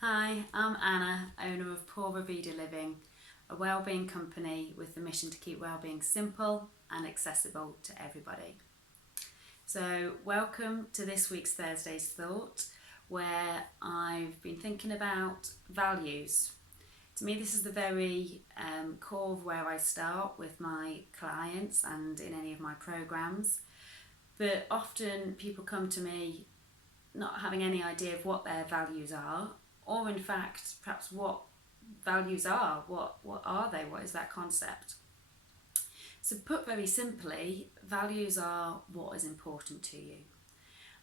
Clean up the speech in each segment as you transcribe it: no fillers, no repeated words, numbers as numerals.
Hi, I'm Anna, owner of Pura Vida Living, a wellbeing company with the mission to keep wellbeing simple and accessible to everybody. So, welcome to this week's Thursday's Thought, where I've been thinking about values. To me, this is the very core of where I start with my clients and in any of my programs. But often people come to me not having any idea of what their values are, or in fact, perhaps what values are. What are they? What is that concept? So, put very simply, values are what is important to you,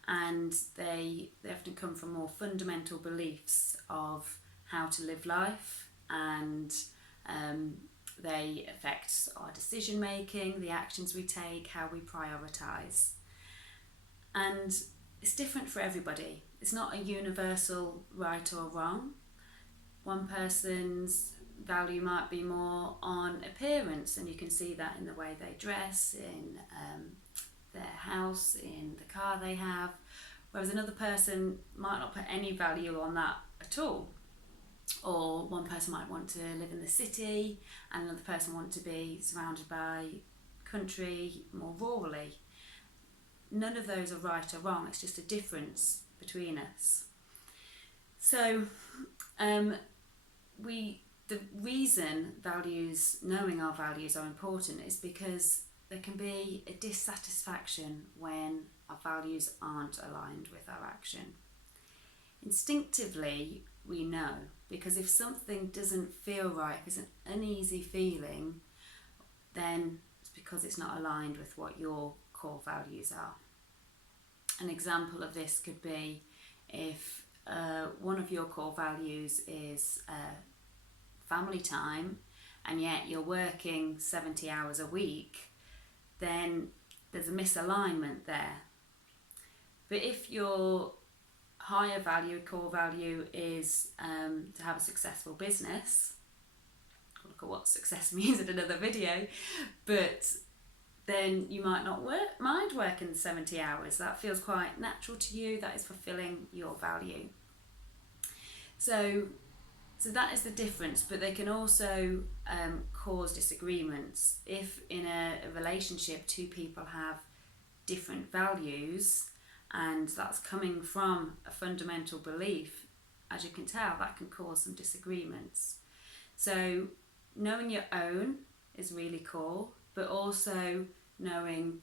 and they often come from more fundamental beliefs of how to live life, and they affect our decision making, the actions we take, how we prioritise, and it's different for everybody. It's not a universal right or wrong. One person's value might be more on appearance, and you can see that in the way they dress, in their house, in the car they have, whereas another person might not put any value on that at all. Or one person might want to live in the city, and another person want to be surrounded by country, more rurally. None of those are right or wrong, it's just a difference between us. So the reason knowing our values are important is because there can be a dissatisfaction when our values aren't aligned with our action. Instinctively, we know, because if something doesn't feel right, if it's an uneasy feeling, then it's because it's not aligned with what your core values are. An example of this could be if one of your core values is family time, and yet you're working 70 hours a week, then there's a misalignment there. But if your higher value, core value, is to have a successful business, we'll look at what success means in another video, but then you might not mind working 70 hours. That feels quite natural to you. That is fulfilling your value. So that is the difference, but they can also cause disagreements. If in a relationship two people have different values, and that's coming from a fundamental belief, as you can tell, that can cause some disagreements. So knowing your own is really core, but also knowing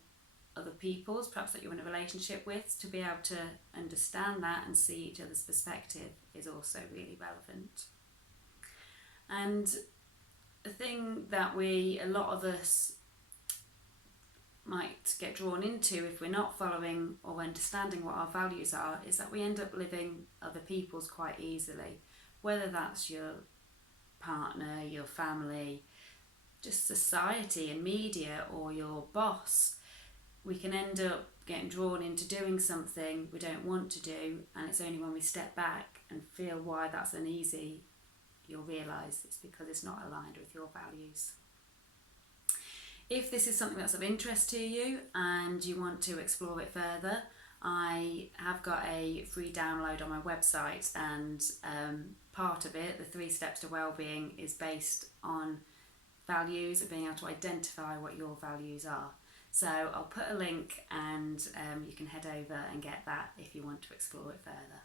other people's, perhaps that you're in a relationship with, to be able to understand that and see each other's perspective is also really relevant. And the thing that a lot of us might get drawn into if we're not following or understanding what our values are, is that we end up living other people's quite easily, whether that's your partner, your family, just society and media, or your boss. We can end up getting drawn into doing something we don't want to do, and it's only when we step back and feel why that's uneasy, you'll realise it's because it's not aligned with your values. If this is something that's of interest to you and you want to explore it further, I have got a free download on my website, and part of it, the 3 steps to wellbeing, is based on values and being able to identify what your values are. So I'll put a link, and you can head over and get that if you want to explore it further.